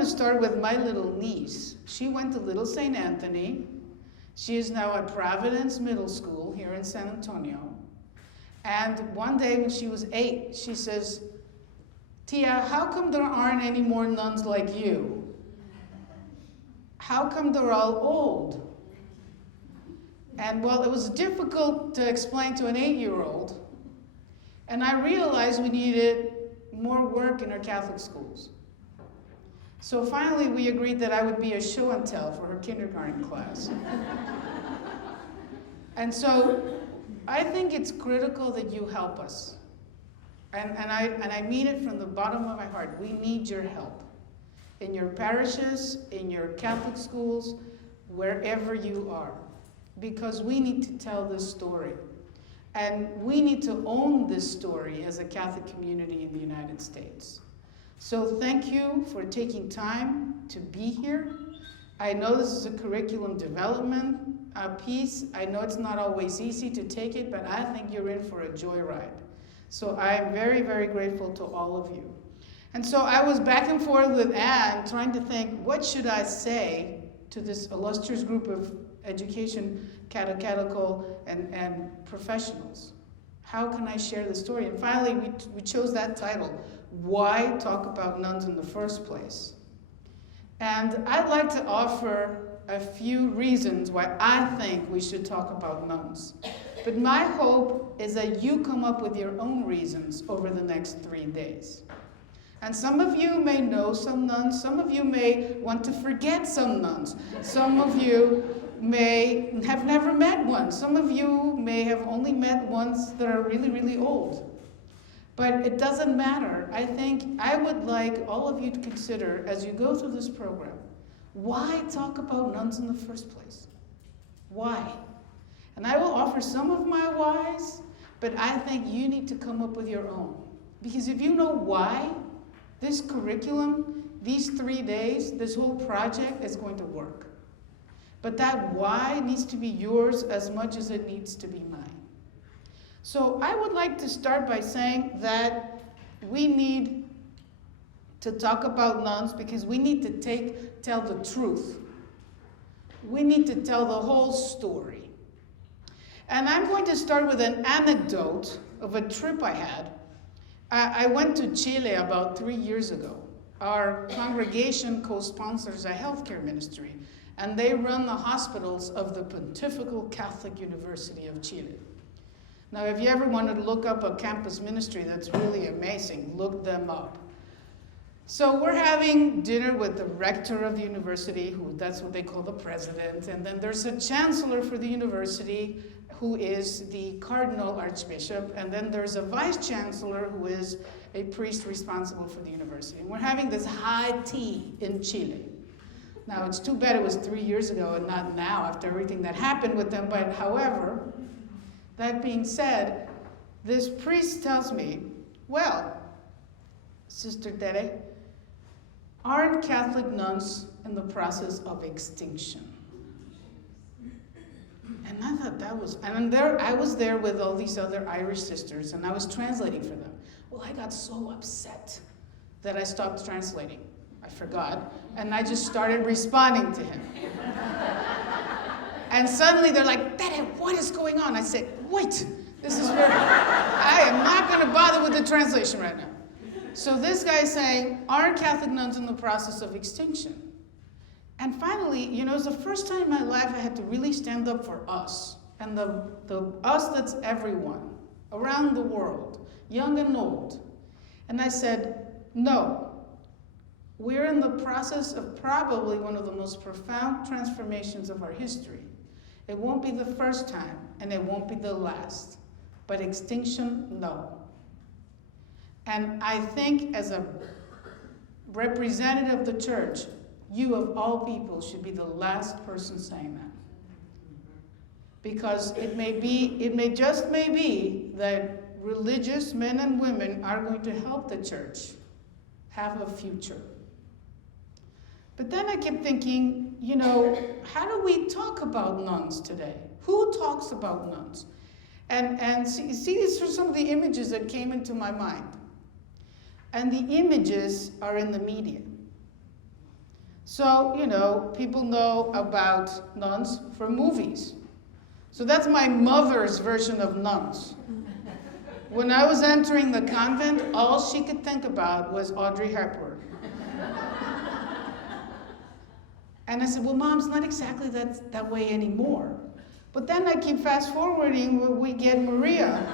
want to start with my little niece. She went to Little St. Anthony. She is now at Providence Middle School here in San Antonio. And one day when she was 8, she says, "Tia, how come there aren't any more nuns like you? How come they're all old?" And well, it was difficult to explain to an 8-year-old. And I realized we needed more work in our Catholic schools. So finally we agreed that I would be a show and tell for her kindergarten class. And so I think it's critical that you help us. And I mean it from the bottom of my heart. We need your help. In your parishes, in your Catholic schools, wherever you are. Because we need to tell this story. And we need to own this story as a Catholic community in the United States. So thank you for taking time to be here. I know this is a curriculum development piece. I know it's not always easy to take it, but I think you're in for a joyride. So I'm very, very grateful to all of you. And so I was back and forth with Anne trying to think, what should I say to this illustrious group of education, catechetical, and professionals? How can I share the story? And finally, we chose that title, Why Talk About Nuns in the First Place? And I'd like to offer a few reasons why I think we should talk about nuns. But my hope is that you come up with your own reasons over the next 3 days. And some of you may know some nuns, some of you may want to forget some nuns, some of you may have never met one, some of you may have only met ones that are really, really old. But it doesn't matter. I think I would like all of you to consider, as you go through this program, why talk about nuns in the first place? Why? And I will offer some of my whys, but I think you need to come up with your own. Because if you know why, this curriculum, these 3 days, this whole project is going to work. But that why needs to be yours as much as it needs to be mine. So I would like to start by saying that we need to talk about nuns because we need to tell the truth. We need to tell the whole story. And I'm going to start with an anecdote of a trip I had. I went to Chile about 3 years ago. Our congregation co-sponsors a healthcare ministry, and they run the hospitals of the Pontifical Catholic University of Chile. Now, if you ever wanted to look up a campus ministry that's really amazing, look them up. So we're having dinner with the rector of the university, that's what they call the president, and then there's a chancellor for the university, who is the cardinal archbishop, and then there's a vice chancellor who is a priest responsible for the university. And we're having this high tea in Chile. Now, it's too bad it was 3 years ago and not now after everything that happened with them, but however, that being said, this priest tells me, well, Sister Tere, aren't Catholic nuns in the process of extinction? And I thought that was, and I was there with all these other Irish sisters, and I was translating for them. Well, I got so upset that I stopped translating. I forgot, and I just started responding to him. And suddenly they're like, Tere, what is going on? I said, wait, this is where I am not going to bother with the translation right now. So this guy is saying, aren't Catholic nuns in the process of extinction? And finally, you know, it's the first time in my life I had to really stand up for us. And the us, that's everyone around the world, young and old. And I said, no, we're in the process of probably one of the most profound transformations of our history. It won't be the first time, and it won't be the last. But extinction, no. And I think as a representative of the church, you of all people should be the last person saying that. Because it may just be that religious men and women are going to help the church have a future. But then I kept thinking, you know, how do we talk about nuns today? Who talks about nuns? And see, these are some of the images that came into my mind. And the images are in the media. So, people know about nuns from movies. So that's my mother's version of Nuns. When I was entering the convent, all she could think about was Audrey Hepburn. And I said, well, Mom, it's not exactly that way anymore. But then I keep fast forwarding where we get Maria.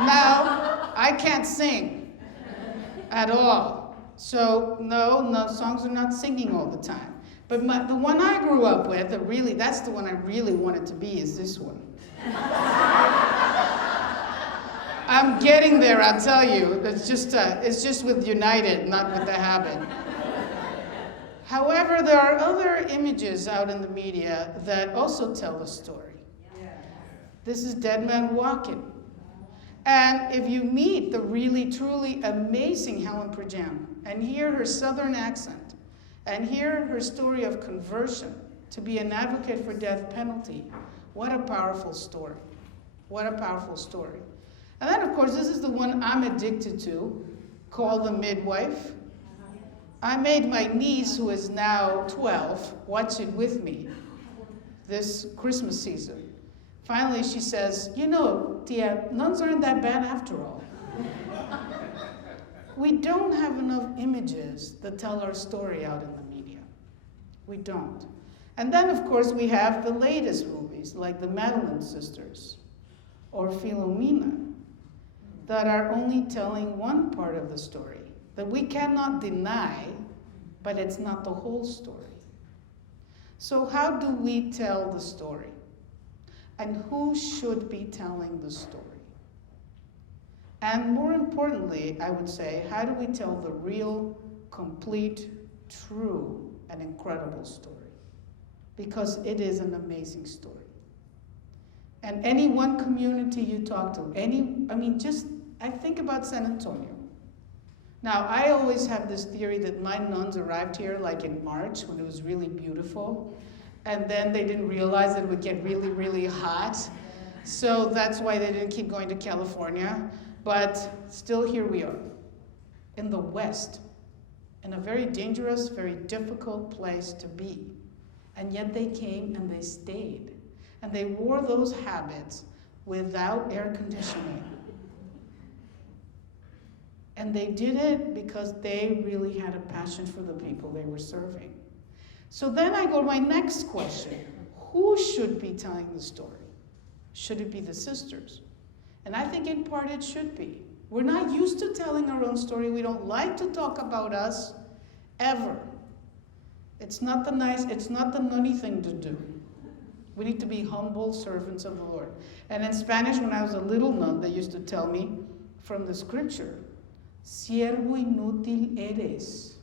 Now, I can't sing at all. So no, songs are not singing all the time. But the one I grew up with, that's the one I really wanted to be, is this one. I'm getting there, I'll tell you. It's just with United, not with the Habit. However, there are other images out in the media that also tell the story. This is Dead Man Walking. And if you meet the really, truly amazing Helen Purjam and hear her Southern accent and hear her story of conversion to be an advocate for death penalty, what a powerful story. What a powerful story. And then, of course, this is the one I'm addicted to, called The Midwife. I made my niece, who is now 12, watch it with me this Christmas season. Finally, she says, Tia, nuns aren't that bad after all. We don't have enough images that tell our story out in the media. We don't. And then, of course, we have the latest movies, like the Madeline Sisters or Philomena, that are only telling one part of the story that we cannot deny, but it's not the whole story. So how do we tell the story? And who should be telling the story? And more importantly, I would say, how do we tell the real, complete, true, and incredible story? Because it is an amazing story. And any one community you talk to, I think about San Antonio. Now, I always have this theory that my nuns arrived here like in March when it was really beautiful, and then they didn't realize that it would get really, really hot. So that's why they didn't keep going to California. But still, here we are, in the West, in a very dangerous, very difficult place to be. And yet they came and they stayed. And they wore those habits without air conditioning. And they did it because they really had a passion for the people they were serving. So then I go to my next question. Who should be telling the story? Should it be the sisters? And I think in part it should be. We're not used to telling our own story. We don't like to talk about us, ever. It's not the nunny thing to do. We need to be humble servants of the Lord. And in Spanish, when I was a little nun, they used to tell me from the scripture, siervo inútil eres.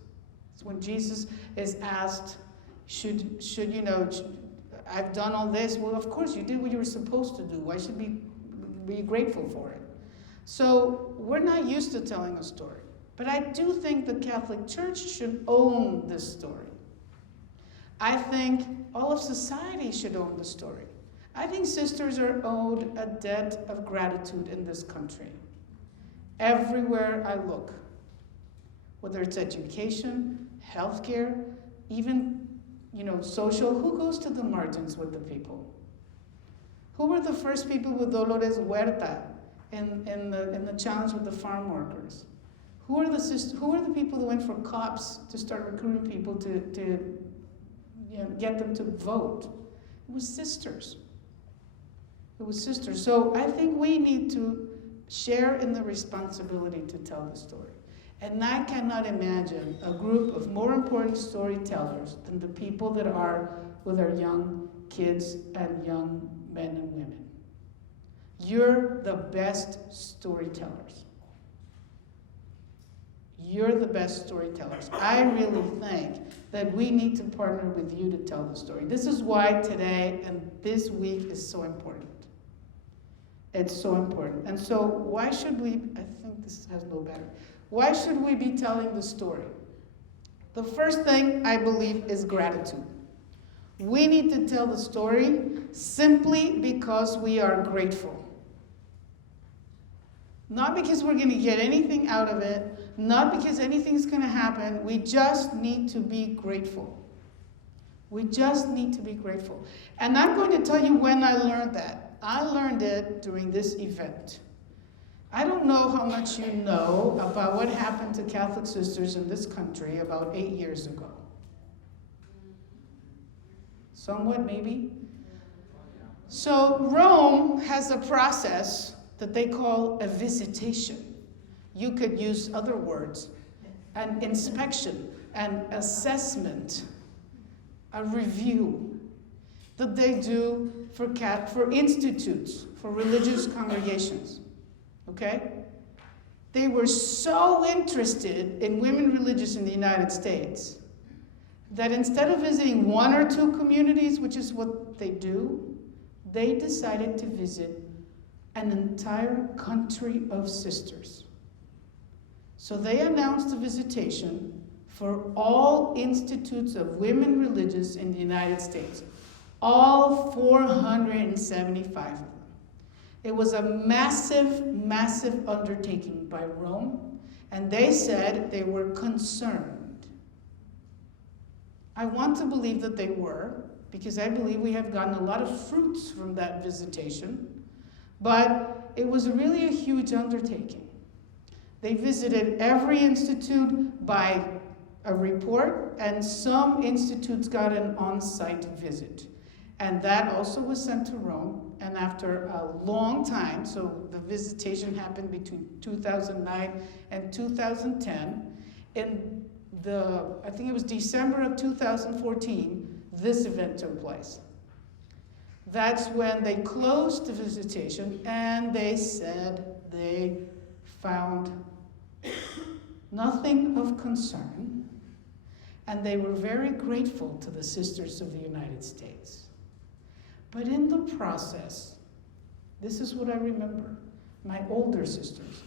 It's when Jesus is asked, I've done all this. Well, of course, you did what you were supposed to do. Why should we be grateful for it? So we're not used to telling a story. But I do think the Catholic Church should own this story. I think all of society should own the story. I think sisters are owed a debt of gratitude in this country. Everywhere I look, whether it's education, healthcare, even social, who goes to the margins with the people? Who were the first people with Dolores Huerta in the challenge with the farm workers? Who are the people who went for cops to start recruiting people to get them to vote? It was sisters. It was sisters. So I think we need to share in the responsibility to tell the story. And I cannot imagine a group of more important storytellers than the people that are with our young kids and young men and women. You're the best storytellers. You're the best storytellers. I really think that we need to partner with you to tell the story. This is why today and this week is so important. It's so important. And so why should we, I think this has no better. Why should we be telling the story? The first thing I believe is gratitude. We need to tell the story simply because we are grateful. Not because we're going to get anything out of it, not because anything's going to happen. We just need to be grateful. We just need to be grateful. And I'm going to tell you when I learned that. I learned it during this event. I don't know how much you know about what happened to Catholic sisters in this country about 8 years ago. Somewhat, maybe? So Rome has a process that they call a visitation. You could use other words. An inspection, an assessment, a review that they do for institutes, for religious congregations. Okay? They were so interested in women religious in the United States that instead of visiting one or two communities, which is what they do, they decided to visit an entire country of sisters. So they announced a visitation for all institutes of women religious in the United States, all 475 of them. It was a massive, massive undertaking by Rome, and they said they were concerned. I want to believe that they were, because I believe we have gotten a lot of fruits from that visitation, but it was really a huge undertaking. They visited every institute by a report, and some institutes got an on-site visit. And that also was sent to Rome, and after a long time, so the visitation happened between 2009 and 2010, in I think it was December of 2014, this event took place. That's when they closed the visitation, and they said they found nothing of concern, and they were very grateful to the Sisters of the United States. But in the process, this is what I remember, my older sisters.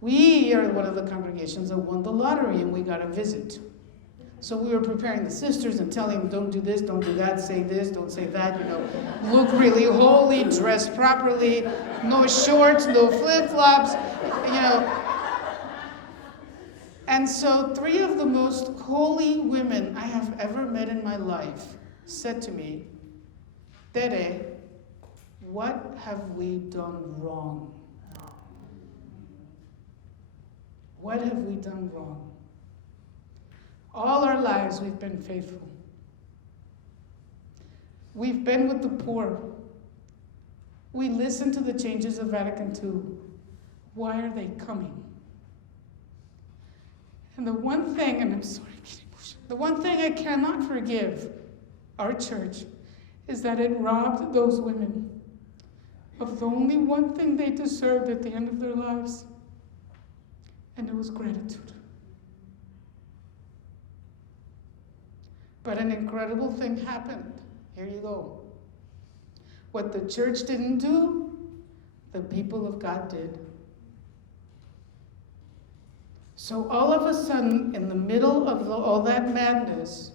We are one of the congregations that won the lottery, and we got a visit. So we were preparing the sisters and telling them, don't do this, don't do that, say this, don't say that, look really holy, dress properly, no shorts, no flip-flops, And so 3 of the most holy women I have ever met in my life said to me, Tere, what have we done wrong? What have we done wrong? All our lives we've been faithful. We've been with the poor. We listen to the changes of Vatican II. Why are they coming? And the one thing, and I'm sorry, the one thing I cannot forgive our church is that it robbed those women of the only one thing they deserved at the end of their lives, and it was gratitude. But an incredible thing happened. Here you go. What the church didn't do, the people of God did. So all of a sudden, in the middle of all that madness,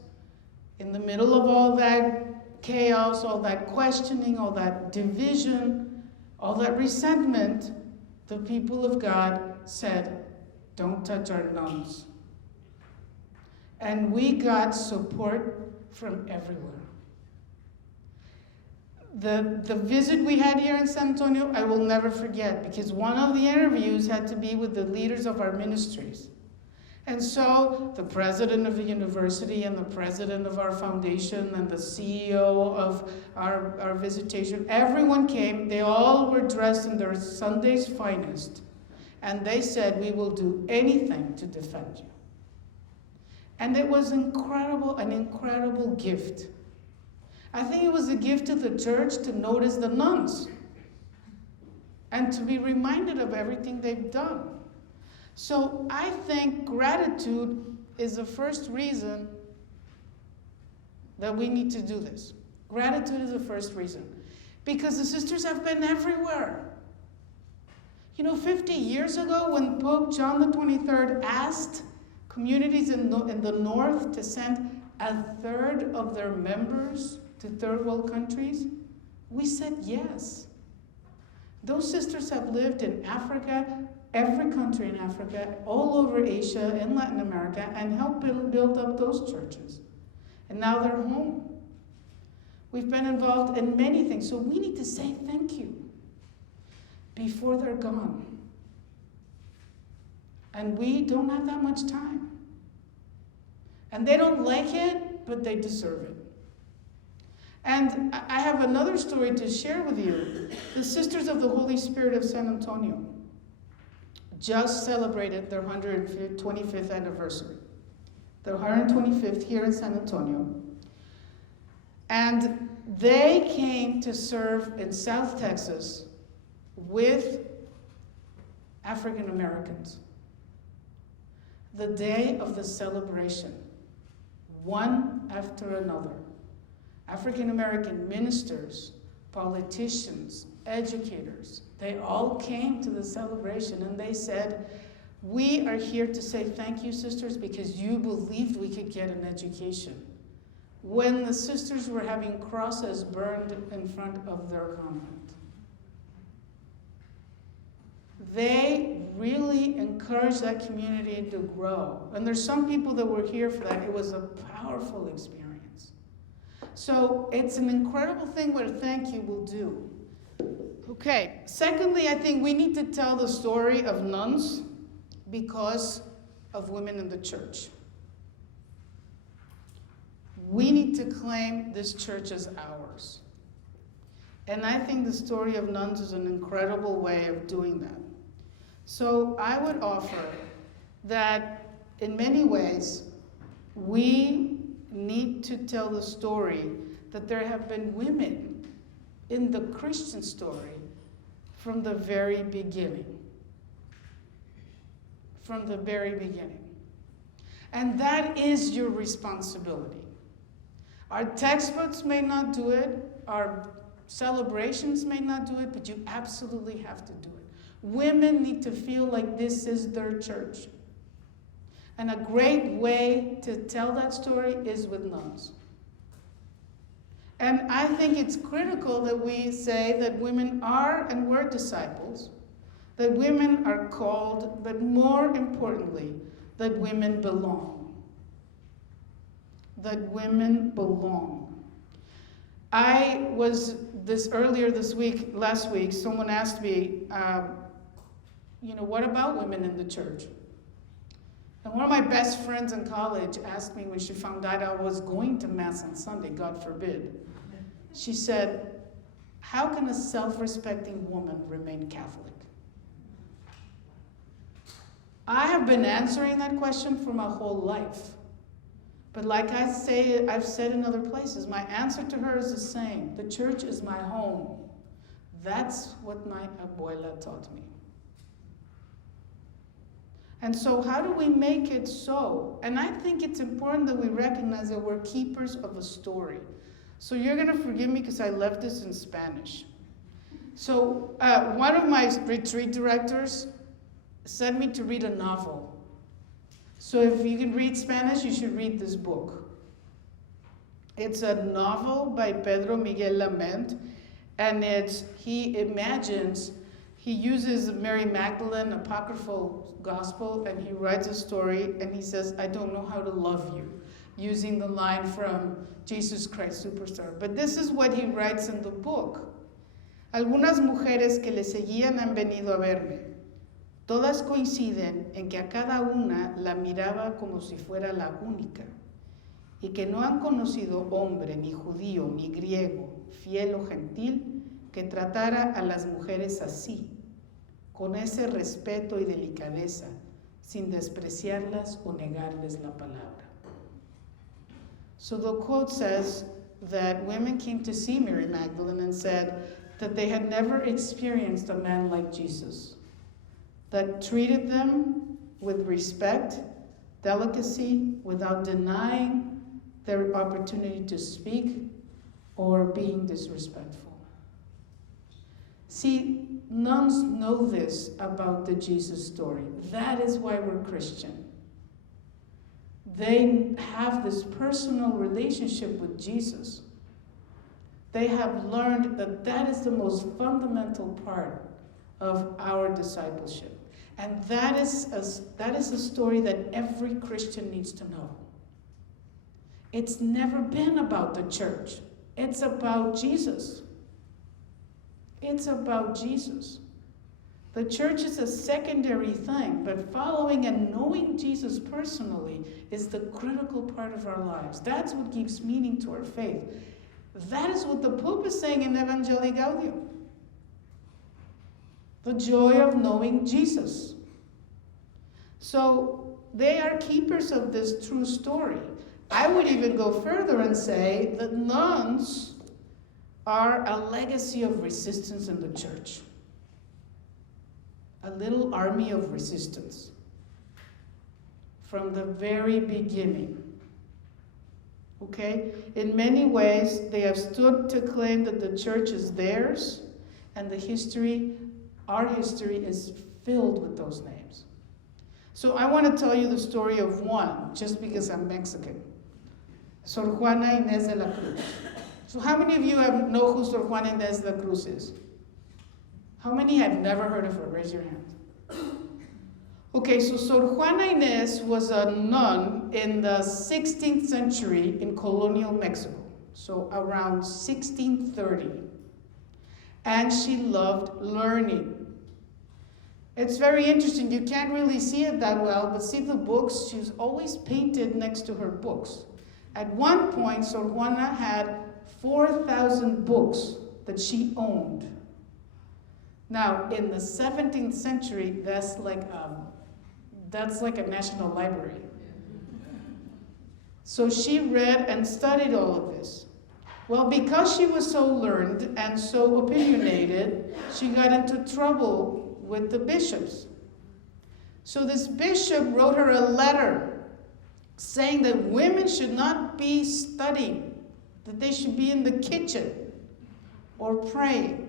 in the middle of all that chaos, all that questioning, all that division, all that resentment, the people of God said, don't touch our nuns. And we got support from everywhere. The visit we had here in San Antonio, I will never forget, because one of the interviews had to be with the leaders of our ministries. And so the president of the university and the president of our foundation and the CEO of our visitation, everyone came. They all were dressed in their Sunday's finest. And they said, we will do anything to defend you. And it was incredible, an incredible gift. I think it was a gift to the church to notice the nuns and to be reminded of everything they've done. So I think gratitude is the first reason that we need to do this. Gratitude is the first reason. Because the sisters have been everywhere. 50 years ago when Pope John the 23rd asked communities in the north to send 1/3 of their members to third world countries, we said yes. Those sisters have lived in Africa, every country in Africa, all over Asia and Latin America, and helped build up those churches. And now they're home. We've been involved in many things, so we need to say thank you before they're gone. And we don't have that much time. And they don't like it, but they deserve it. And I have another story to share with you. The Sisters of the Holy Spirit of San Antonio just celebrated their 125th anniversary. Their 125th here in San Antonio. And they came to serve in South Texas with African Americans. The day of the celebration, one after another. African American ministers, politicians, educators, they all came to the celebration and they said, we are here to say thank you, sisters, because you believed we could get an education. When the sisters were having crosses burned in front of their convent. They really encouraged that community to grow. And there's some people that were here for that. It was a powerful experience. So it's an incredible thing what a thank you will do. Okay, secondly, I think we need to tell the story of nuns because of women in the church. We need to claim this church as ours. And I think the story of nuns is an incredible way of doing that. So I would offer that in many ways, we need to tell the story that there have been women in the Christian story from the very beginning. From the very beginning. And that is your responsibility. Our textbooks may not do it, our celebrations may not do it, but you absolutely have to do it. Women need to feel like this is their church. And a great way to tell that story is with nuns. And I think it's critical that we say that women are and were disciples, that women are called, but more importantly, that women belong. That women belong. I was last week, someone asked me, what about women in the church? And one of my best friends in college asked me when she found out I was going to Mass on Sunday, God forbid. She said, how can a self-respecting woman remain Catholic? I have been answering that question for my whole life. But like I've said in other places, my answer to her is the same. The church is my home. That's what my abuela taught me. And so how do we make it so? And I think it's important that we recognize that we're keepers of a story. So you're going to forgive me because I left this in Spanish. So one of my retreat directors sent me to read a novel. So if you can read Spanish, you should read this book. It's a novel by Pedro Miguel Lament, and he uses Mary Magdalene, apocryphal gospel, and he writes a story, and he says, I don't know how to love you, using the line from Jesus Christ Superstar. But this is what he writes in the book. Algunas mujeres que le seguían han venido a verme. Todas coinciden en que a cada una la miraba como si fuera la única, y que no han conocido hombre, ni judío, ni griego, fiel o gentil, que tratara a las mujeres así, con ese respeto y delicadeza, sin despreciarlas o negarles la palabra. So the quote says that women came to see Mary Magdalene and said that they had never experienced a man like Jesus, that treated them with respect, delicacy, without denying their opportunity to speak or being disrespectful. See, nuns know this about the Jesus story. That is why we're Christian. They have this personal relationship with Jesus. They have learned that that is the most fundamental part of our discipleship. And that is a story that every Christian needs to know. It's never been about the church. It's about Jesus. It's about Jesus. The church is a secondary thing, but following and knowing Jesus personally is the critical part of our lives. That's what gives meaning to our faith. That is what the Pope is saying in Evangelii Gaudium. The joy of knowing Jesus. So they are keepers of this true story. I would even go further and say that nuns are a legacy of resistance in the church. A little army of resistance from the very beginning. Okay? In many ways, they have stood to claim that the church is theirs, and our history is filled with those names. So I want to tell you the story of one, just because I'm Mexican. Sor Juana Inés de la Cruz. So how many of you know who Sor Juana Inés de la Cruz is? How many have never heard of her? Raise your hand. Okay, so Sor Juana Inés was a nun in the 16th century in colonial Mexico, so around 1630. And she loved learning. It's very interesting. You can't really see it that well, but see the books? She's always painted next to her books. At one point, Sor Juana had 4,000 books that she owned. Now, in the 17th century, that's like a national library. So she read and studied all of this. Well, because she was so learned and so opinionated, she got into trouble with the bishops. So this bishop wrote her a letter saying that women should not be studying, that they should be in the kitchen or praying.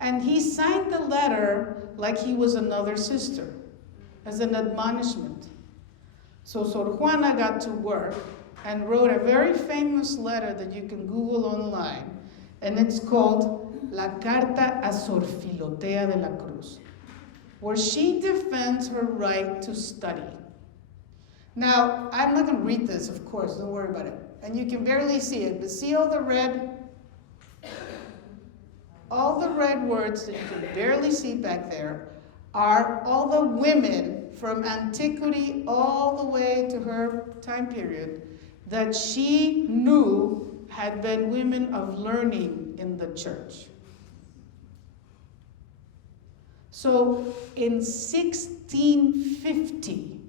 And he signed the letter like he was another sister, as an admonishment. So Sor Juana got to work and wrote a very famous letter that you can Google online, and it's called La Carta a Sor Filotea de la Cruz, where she defends her right to study. Now, I'm not going to read this, of course, don't worry about it. And you can barely see it, but see all the red words that you can barely see back there are all the women from antiquity all the way to her time period that she knew had been women of learning in the church. So in 1650,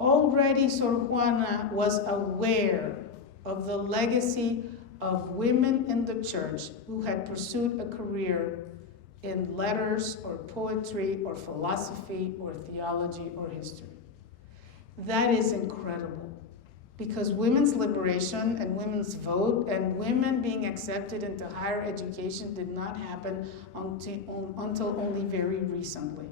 already Sor Juana was aware of the legacy of women in the church who had pursued a career in letters or poetry or philosophy or theology or history. That is incredible, because women's liberation and women's vote and women being accepted into higher education did not happen until only very recently.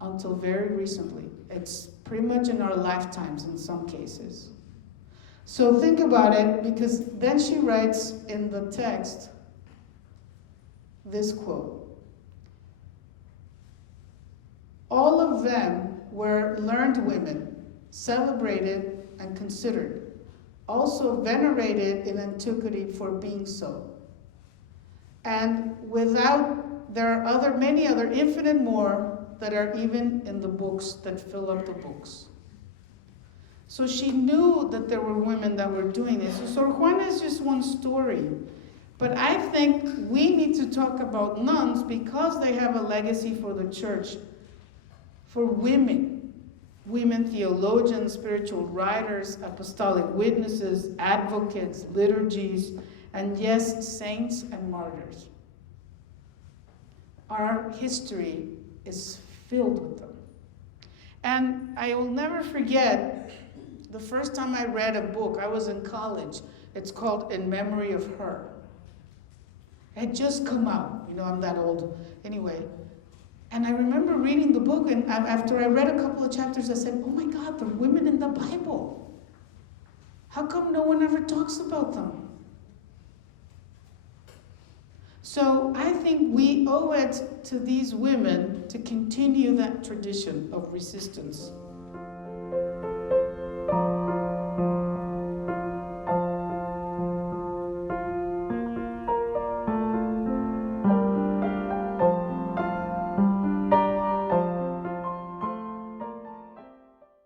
Until very recently. It's pretty much in our lifetimes in some cases. So think about it, because then she writes in the text this quote: all of them were learned women, celebrated and considered, also venerated in antiquity for being so. And there are many other infinite more that are even in the books that fill up the books. So she knew that there were women that were doing this. So Sor Juana is just one story. But I think we need to talk about nuns because they have a legacy for the church, for women. Women theologians, spiritual writers, apostolic witnesses, advocates, liturgies, and yes, saints and martyrs. Our history is filled with them. And I will never forget the first time I read a book. I was in college. It's called In Memory of Her. It had just come out. You know, I'm that old. Anyway. And I remember reading the book, and after I read a couple of chapters, I said, oh my God, the women in the Bible. How come no one ever talks about them? So I think we owe it to these women to continue that tradition of resistance.